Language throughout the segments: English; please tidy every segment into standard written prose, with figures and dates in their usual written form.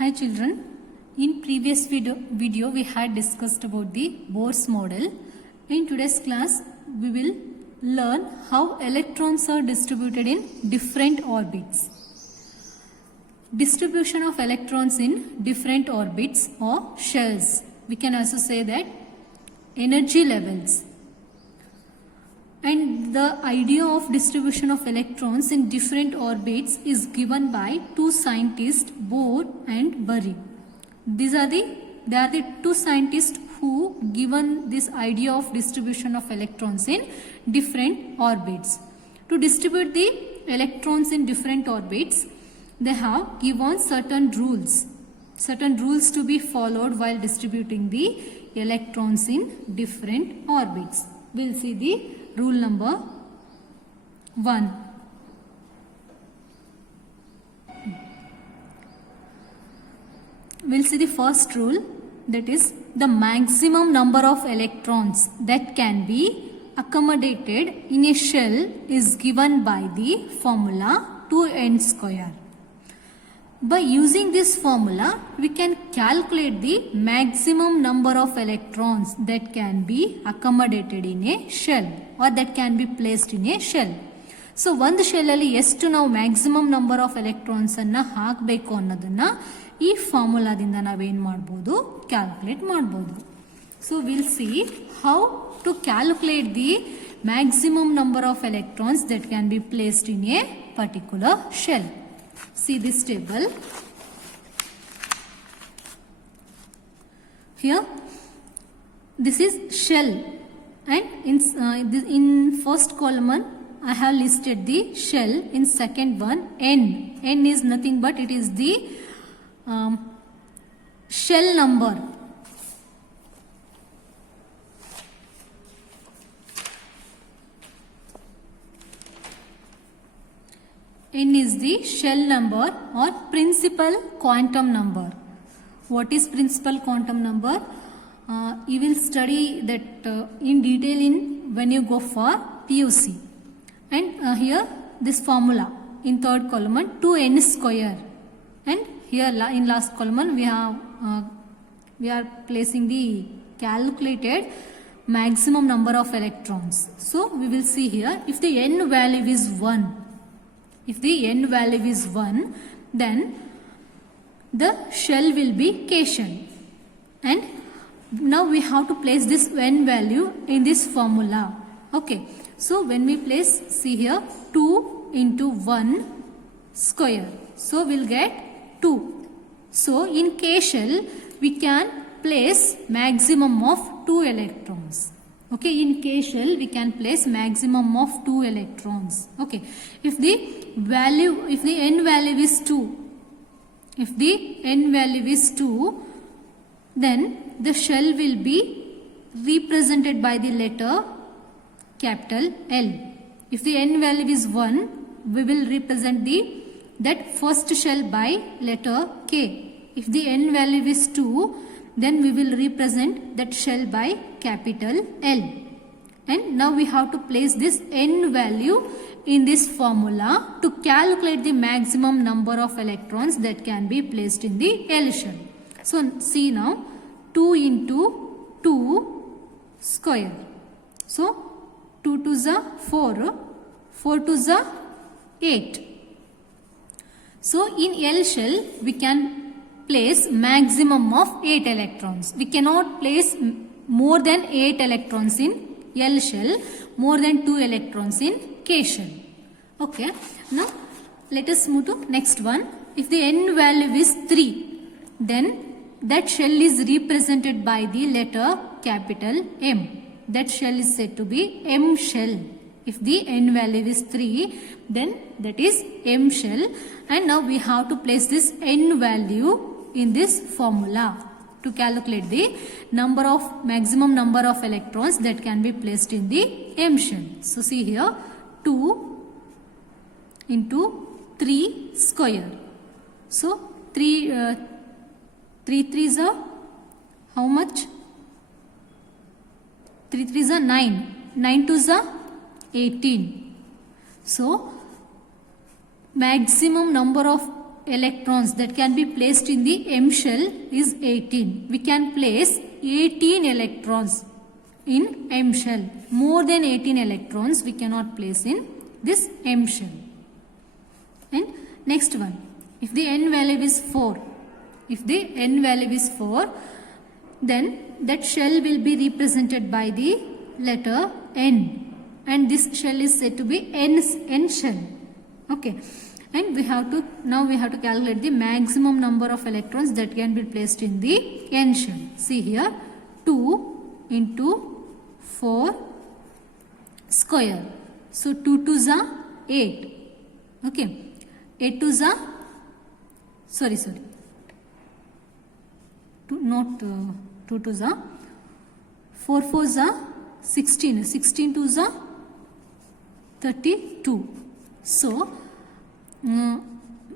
Hi children, in previous video we had discussed about the Bohr's model. In today's class we will learn how electrons are distributed in different orbits. Distribution of electrons in different orbits or shells. We can also say that energy levels. And the idea of distribution of electrons in different orbits is given by two scientists, Bohr and Bury. They are the two scientists who given this idea of distribution of electrons in different orbits. To distribute the electrons in different orbits, they have given certain rules to be followed while distributing the electrons in different orbits. We'll see the rule number 1. We'll see the first rule, that is the maximum number of electrons that can be accommodated in a shell is given by the formula 2n square. By using this formula, we can calculate the maximum number of electrons that can be accommodated in a shell or that can be placed in a shell. So, ಒಂದು shell ಅಲ್ಲಿ ಎಷ್ಟು ನಾವು maximum number of electrons ಅನ್ನು ಹಾಕಬೇಕು ಅನ್ನೋದನ್ನ ಈ ಫಾರ್ಮುಲಾದಿಂದ ನಾವೇನು ಮಾಡಬಹುದು, ಕ್ಯಾಲ್ಕುಲೇಟ್ ಮಾಡಬಹುದು. So, we'll see how to calculate the maximum number of electrons that can be placed in a particular shell. See this table. Here, this is shell, and in first column I have listed the shell. In second one, n. N is nothing but it is the shell number. N is the shell number or principal quantum number. What is principal quantum number? You will study that in detail when you go for PUC. And here this formula in third column 2n square, and here in last column we are placing the calculated maximum number of electrons. So we will see here, if the n value is 1, then the shell will be K shell. And now we have to place this n value in this formula. Okay. So when we place, see here, 2 into 1 square. So we'll get 2. So in K shell, we can place maximum of 2 electrons. Okay, in K shell we can place maximum of 2 electrons. Okay, if the n value is 2, then the shell will be represented by the letter capital L. If the n value is 1, we will represent that first shell by letter K. If the n value is 2, then we will represent that shell by capital L. And now we have to place this n value in this formula to calculate the maximum number of electrons that can be placed in the L shell. So see now, 2 into 2 square. So 2 to the 4, 4 to the 8. So in L shell we can place maximum of 8 electrons. We cannot place more than 8 electrons in L shell, more than 2 electrons in K shell. Okay. Now let us move to next one. If the n value is 3, then that shell is represented by the letter capital M. That shell is said to be M shell. If the n value is 3, then that is M shell. And now we have to place this n value in this formula to calculate the maximum number of electrons that can be placed in the M shell. So see here, 2 into 3 square. So 3 3s are how much? 3 3s are 9. 9 2s are 18. So maximum number of electrons that can be placed in the M shell is 18. We can place 18 electrons in M shell. More than 18 electrons we cannot place in this M shell. And next one, if the n value is 4, then that shell will be represented by the letter N, and this shell is said to be N shell. Okay, and we have to calculate the maximum number of electrons that can be placed in the N shell. See here, 2 into 4 square. So 2 2s are 8. Okay, 8 2s are 2 2s are 4 4s are 16. 16 2s are 32. So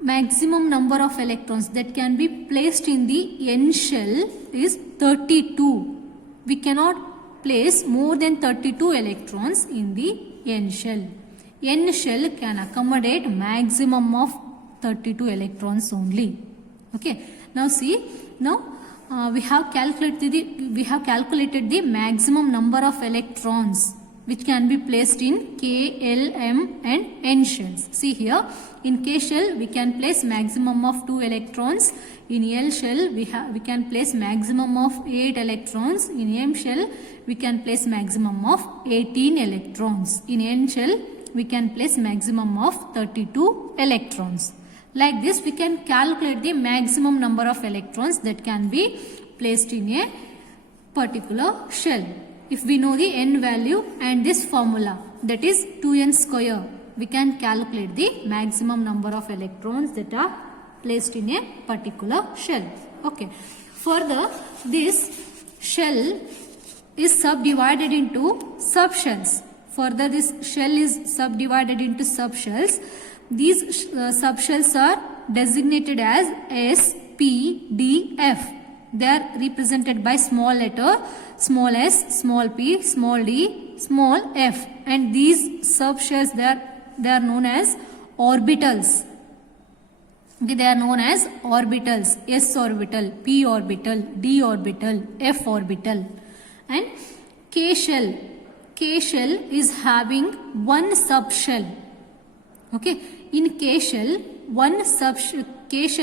maximum number of electrons that can be placed in the N shell is 32. We cannot place more than 32 electrons in the N shell. N shell can accommodate maximum of 32 electrons only. Okay. Now see, we have calculated the maximum number of electrons which can be placed in K, L, M and N shells. See here, in K shell we can place maximum of 2 electrons. In L shell we can place maximum of 8 electrons. In M shell we can place maximum of 18 electrons. In N shell we can place maximum of 32 electrons. Like this we can calculate the maximum number of electrons that can be placed in a particular shell. If we know the N value and this formula, that is 2n square, we can calculate the maximum number of electrons that are placed in a particular shell. Okay. Further, this shell is subdivided into subshells. Further, this shell is subdivided into subshells. These subshells are designated as S, P, D, F. They are represented by small letter, small s, small p, small d, small f. And these subshells, they are known as orbitals. Okay, they are known as orbitals. S orbital, P orbital, D orbital, F orbital. And K shell is having one subshell. Okay, in K shell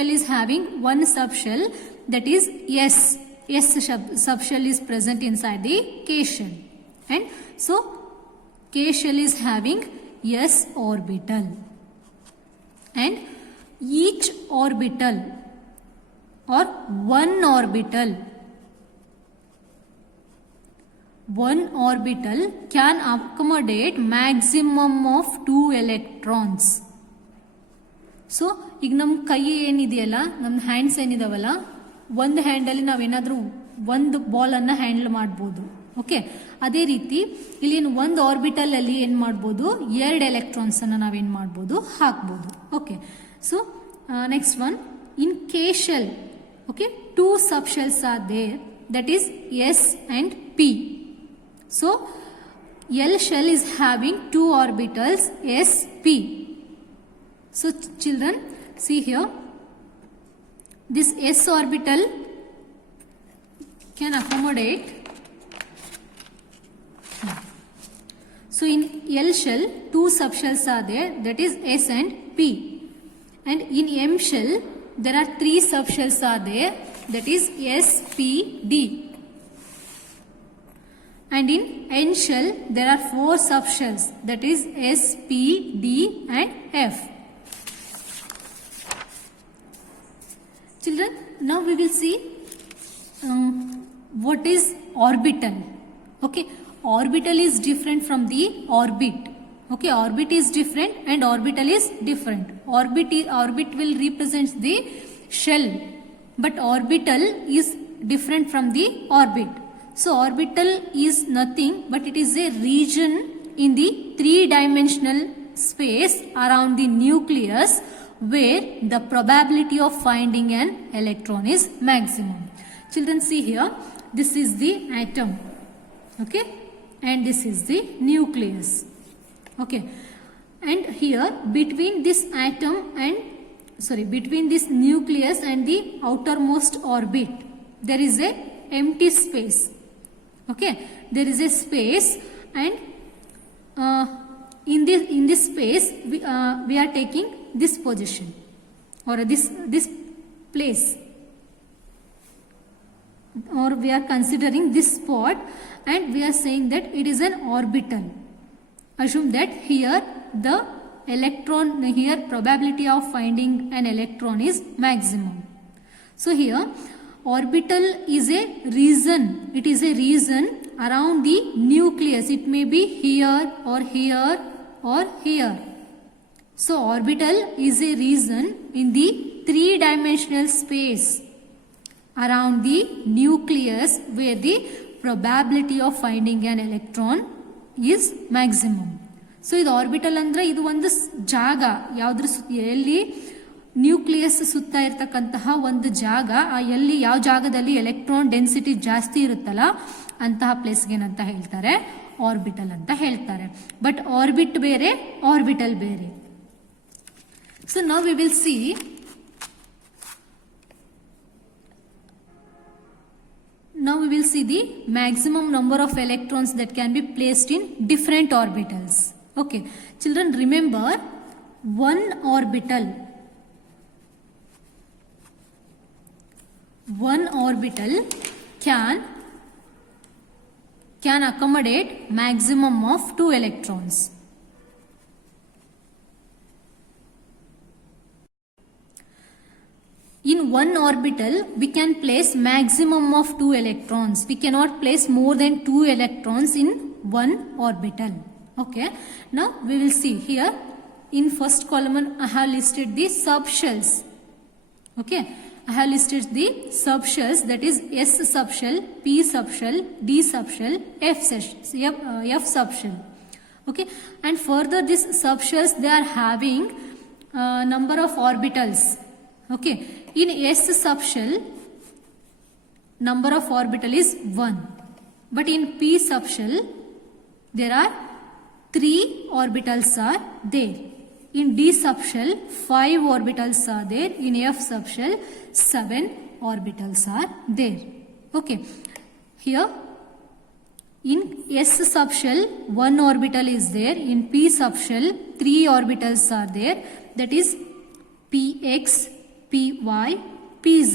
is having one subshell, that is S. S subshell is present inside the K shell. And so K shell is having S orbital. And each orbital or one orbital can accommodate maximum of 2 electrons. So ಈಗ ನಮ್ಮ ಕೈ ಏನಿದೆಯಲ್ಲ, ನಮ್ಮ hands ಏನಿದಾವಲ್ಲ, ಒಂದು ಹ್ಯಾಂಡಲ್ಲಿ ನಾವೇನಾದರೂ ಒಂದು ಬಾಲನ್ನು handle ಮಾಡ್ಬೋದು. Okay, ಅದೇ ರೀತಿ ಇಲ್ಲಿ ಒಂದು ಆರ್ಬಿಟಲಲ್ಲಿ ಏನು ಮಾಡ್ಬೋದು, 2 ಎಲೆಕ್ಟ್ರಾನ್ಸನ್ನು ನಾವೇನು ಮಾಡ್ಬೋದು, ಹಾಕ್ಬೋದು. Okay, so next one, in K shell, okay, 2 subshells are there, that is S and P. So L shell is having 2 orbitals S, P. So children, see here, this S orbital can accommodate. So in L shell 2 subshells are there, that is S and P. And in M shell there are 3 subshells are there, that is S, P, D. And in N shell there are 4 subshells, that is S, P, D and F. Children, now we will see what is orbital. Okay, orbital is different from the orbit. Okay, orbit is different and orbital is different. Orbit will represent the shell, but orbital is different from the orbit. So orbital is nothing but it is a region in the 3-dimensional space around the nucleus where the probability of finding an electron is maximum. Children, see here, this is the atom, okay, and this is the nucleus. Okay, and here between this atom and between this nucleus and the outermost orbit, there is a empty space. Okay, there is a space, and in this space we are taking this position or this place, or we are considering this spot, and we are saying that it is an orbital. Assume that here the electron, here probability of finding an electron is maximum. So here orbital is a region, it is a region around the nucleus. It may be here or here or here. So orbital is a region in the three-dimensional space around the nucleus where the probability of finding an electron is maximum. So ಇದು orbital ಅಂದ್ರೆ ಇದು ಒಂದು ಜಾಗ, ಯಾವ್ದ್ರ ಎಲ್ಲಿ nucleus ಸುತ್ತ ಇರತಕ್ಕಂತಹ ಒಂದು ಜಾಗ, ಎಲ್ಲಿ ಯಾವ ಜಾಗದಲ್ಲಿ ಎಲೆಕ್ಟ್ರಾನ್ ಡೆನ್ಸಿಟಿ ಜಾಸ್ತಿ ಇರುತ್ತಲ್ಲ ಅಂತಹ ಪ್ಲೇಸ್ಗೆ ಏನಂತ ಹೇಳ್ತಾರೆ, ಆರ್ಬಿಟಲ್ ಅಂತ ಹೇಳ್ತಾರೆ. ಬಟ್ ಆರ್ಬಿಟ್ ಬೇರೆ, ಆರ್ಬಿಟಲ್ ಬೇರೆ. So now we will see the maximum number of electrons that can be placed in different orbitals. Okay, children, remember one orbital can accommodate maximum of 2 electrons. In one orbital, we can place maximum of 2 electrons. We cannot place more than 2 electrons in one orbital. Okay. Now we will see here in first column I have listed the subshells. Okay. I have listed the subshells, that is S subshell, P subshell, D subshell, F subshell. Okay. And further these subshells, they are having number of orbitals. Okay. In S subshell, number of orbital is 1. But in P subshell, there are 3 orbitals are there. In D subshell, 5 orbitals are there. In F subshell, 7 orbitals are there. Okay. Here, in S subshell, 1 orbital is there. In P subshell, 3 orbitals are there. That is Px, Py, Pz.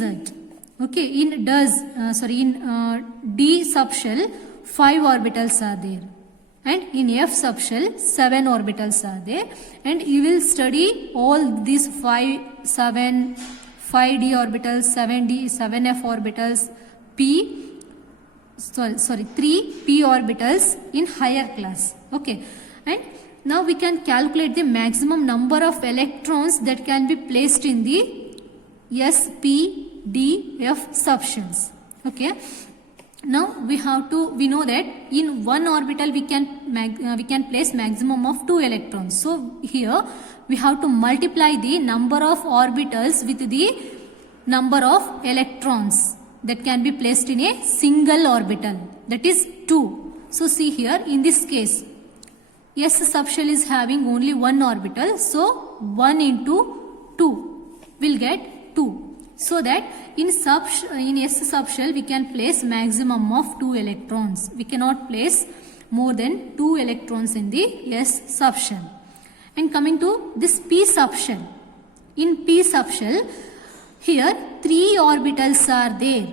Okay, in D subshell 5 orbitals are there, and in F subshell 7 orbitals are there, and you will study all these 5d orbitals, 7f orbitals, 3p orbitals in higher class. Okay, and now we can calculate the maximum number of electrons that can be placed in the S, P, D, F subshells. Okay. Now we know that in one orbital we can place maximum of 2 electrons. So here we have to multiply the number of orbitals with the number of electrons that can be placed in a single orbital, that is 2. So see here, in this case S subshell is having only one orbital, so 1 into 2 will get 2. So that in S subshell we can place maximum of 2 electrons. We cannot place more than 2 electrons in the S subshell. And coming to this P subshell. In P subshell, here 3 orbitals are there,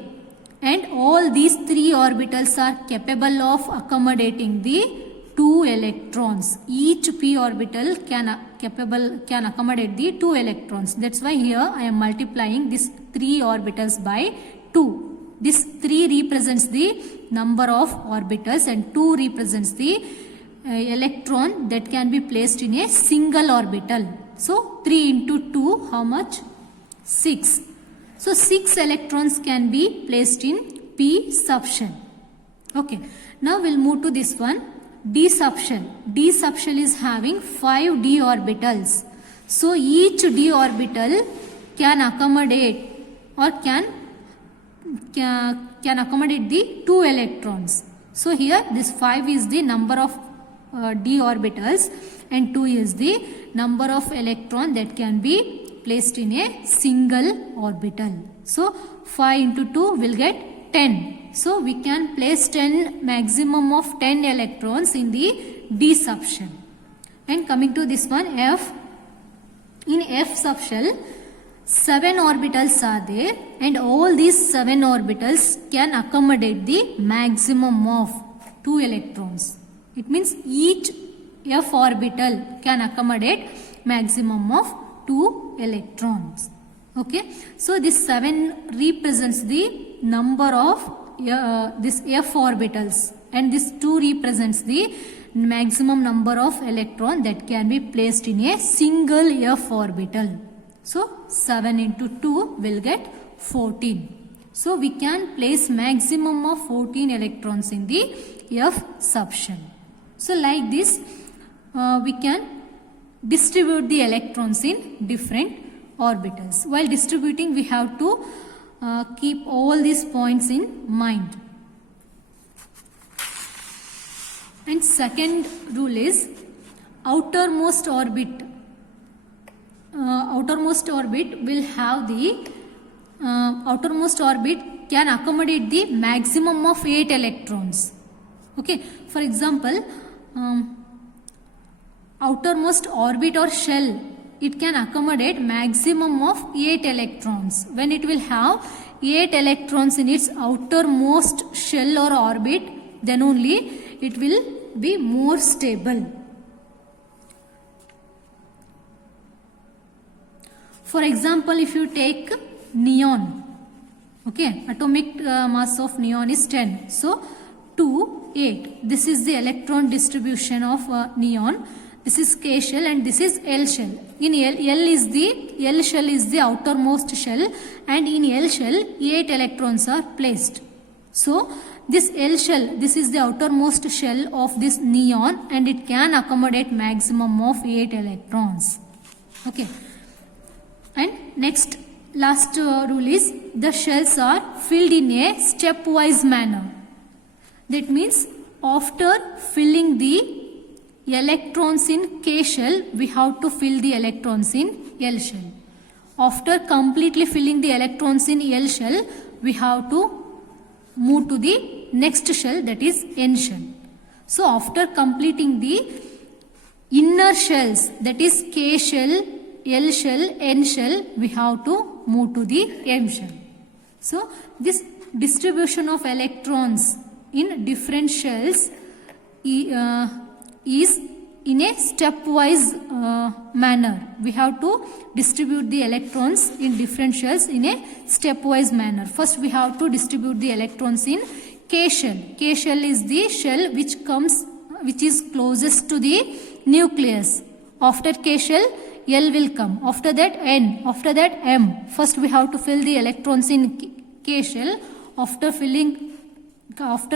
and all these 3 orbitals are capable of accommodating the 2 electrons. Each p orbital can accommodate the 2 electrons. That's why here I am multiplying this 3 orbitals by 2. This 3 represents the number of orbitals, and 2 represents the electron that can be placed in a single orbital. So 3 into 2, how much? 6. So 6 electrons can be placed in P subshell. Okay. Now we'll move to this one. D subshell. D subshell is having 5 d orbitals. So each d orbital can accommodate or can accommodate the 2 electrons. So here this 5 is the number of d orbitals, and 2 is the number of electron that can be placed in a single orbital. So 5 into 2 will get 10. So we can place 10 maximum of 10 electrons in the D subshell. And coming to this one, F. In F subshell, 7 orbitals are there, and all these 7 orbitals can accommodate the maximum of 2 electrons. It means each F orbital can accommodate maximum of 2 electrons. Okay, so this 7 represents the number of this F orbitals, and this 2 represents the maximum number of electron that can be placed in a single F orbital. So 7 into 2 will get 14. So we can place maximum of 14 electrons in the F subshell. So like this, we can distribute the electrons in different orbitals. While distributing, we have to keep all these points in mind. And second rule is outermost orbit. Outermost orbit will have the outermost orbit can accommodate the maximum of 8 electrons. Okay, for example, outermost orbit or shell, it can accommodate maximum of 8 electrons. When it will have 8 electrons in its outermost shell or orbit, then only it will be more stable. For example, if you take neon, okay, atomic mass of neon is 10. So 2, 8. This is the electron distribution of neon. This is K shell and this is L shell. In L shell is the outermost shell, and in L shell 8 electrons are placed. So this L shell, this is the outermost shell of this neon, and it can accommodate maximum of 8 electrons. Okay. And next, last rule is the shells are filled in a stepwise manner. That means after filling the electrons in K shell, we have to fill the electrons in L shell. After completely filling the electrons in L shell, we have to move to the next shell, that is N shell. So after completing the inner shells, that is K shell, L shell, N shell, we have to move to the M shell. So this distribution of electrons in different shells is in a stepwise manner. We have to distribute the electrons in different shells in a stepwise manner. First we have to distribute the electrons in K shell. K shell is the shell which is closest to the nucleus. After K shell, L will come. After that N. After that M. First we have to fill the electrons in K shell. After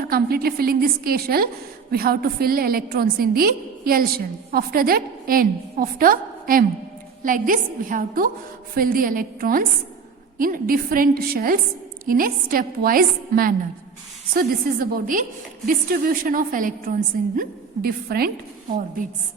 completely filling this K shell, we have to fill electrons in the L shell. After that N. After M. Like this we have to fill the electrons in different shells in a stepwise manner. So this is about the distribution of electrons in different orbits.